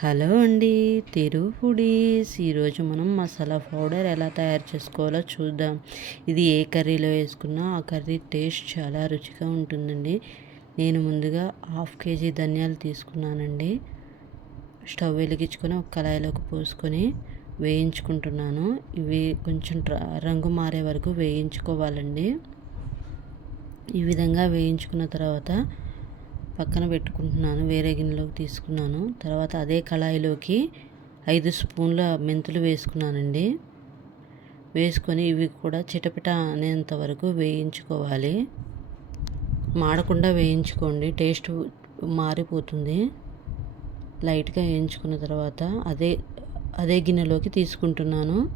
Hello అండి తెరు foodies. ఈరోజు మనం మసాలా పౌడర్ ఎలా తయారు చేసుకోవాలో చూద్దాం. ఇది ఏ కర్రీలో వేసుకున్నా ఆ కర్రీ టేస్ట్ చాలా రుచిగా ఉంటుందండి. నేను ముందుగా హాఫ్ కేజీ ధనియాలు తీసుకున్నానండి. స్టవ్ వెలిగించుకొని ఒక కళాయిలోకి పోసుకొని వేయించుకుంటున్నాను. ఇవి కొంచెం రంగు మారే వరకు వేయించుకోవాలండి. ఈ విధంగా వేయించుకున్న తర్వాత పక్కన పెట్టుకుంటున్నాను వేరే గిన్నెలోకి తీసుకున్నాను. తర్వాత అదే కళాయిలోకి ఐదు స్పూన్ల మెంతులు వేసుకున్నానండి. వేసుకొని ఇవి కూడా చిటపిట అనేంత వరకు వేయించుకోవాలి. మాడకుండా వేయించుకోండి టేస్ట్ మారిపోతుంది. లైట్గా వేయించుకున్న తర్వాత అదే అదే గిన్నెలోకి తీసుకుంటున్నాను.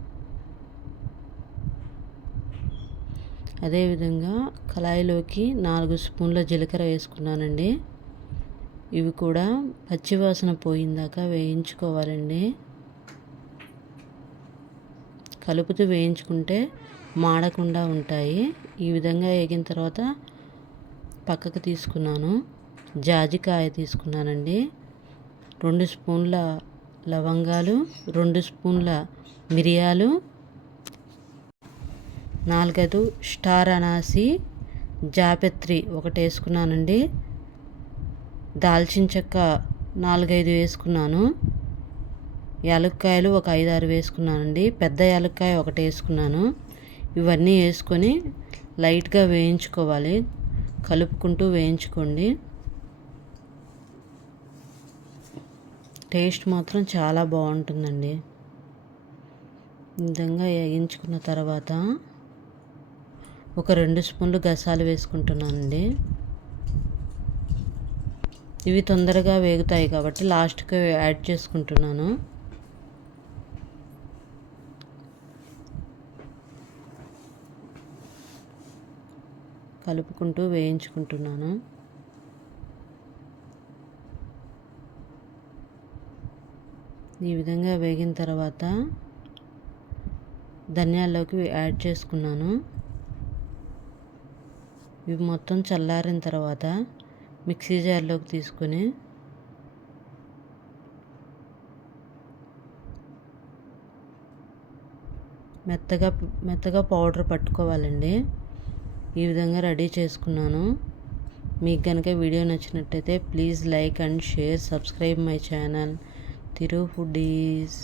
అదేవిధంగా కళాయిలోకి నాలుగు స్పూన్ల జీలకర్ర వేసుకున్నానండి. ఇవి కూడా పచ్చివాసన పోయిందాక వేయించుకోవాలండి. కలుపుతూ వేయించుకుంటే మాడకుండా ఉంటాయి. ఈ విధంగా వేగిన తర్వాత పక్కకు తీసుకున్నాను. జాజికాయ తీసుకున్నానండి. రెండు స్పూన్ల లవంగాలు రెండు స్పూన్ల మిరియాలు నాలుగైదు స్టార్ అనాసి జాపత్రి ఒకటి వేసుకున్నానండి దాల్చిన చెక్క నాలుగైదు వేసుకున్నాను. యాలక్కాయలు ఒక ఐదు ఆరు వేసుకున్నానండి. పెద్ద యాలక్కాయ ఒకటి వేసుకున్నాను. ఇవన్నీ వేసుకొని లైట్గా వేయించుకోవాలి. కలుపుకుంటూ వేయించుకోండి. టేస్ట్ మాత్రం చాలా బాగుంటుందండి. విధంగా వేయించుకున్న తర్వాత ఒక రెండు స్పూన్లు గసాలు వేసుకుంటున్నానండి. ఇవి తొందరగా వేగుతాయి కాబట్టి లాస్ట్కి యాడ్ చేసుకుంటున్నాను. కలుపుకుంటూ వేయించుకుంటున్నాను. ఈ విధంగా వేగిన తర్వాత ధనియాల్లోకి యాడ్ చేసుకున్నాను. ఇవి మొత్తం చల్లారిన తర్వాత మిక్సీ జార్లోకి తీసుకొని మెత్తగా మెత్తగా పౌడర్ పట్టుకోవాలండి. ఈ విధంగా రెడీ చేసుకున్నాను. మీకు కనుక వీడియో నచ్చినట్టయితే please like and share subscribe my channel. Tiru foodies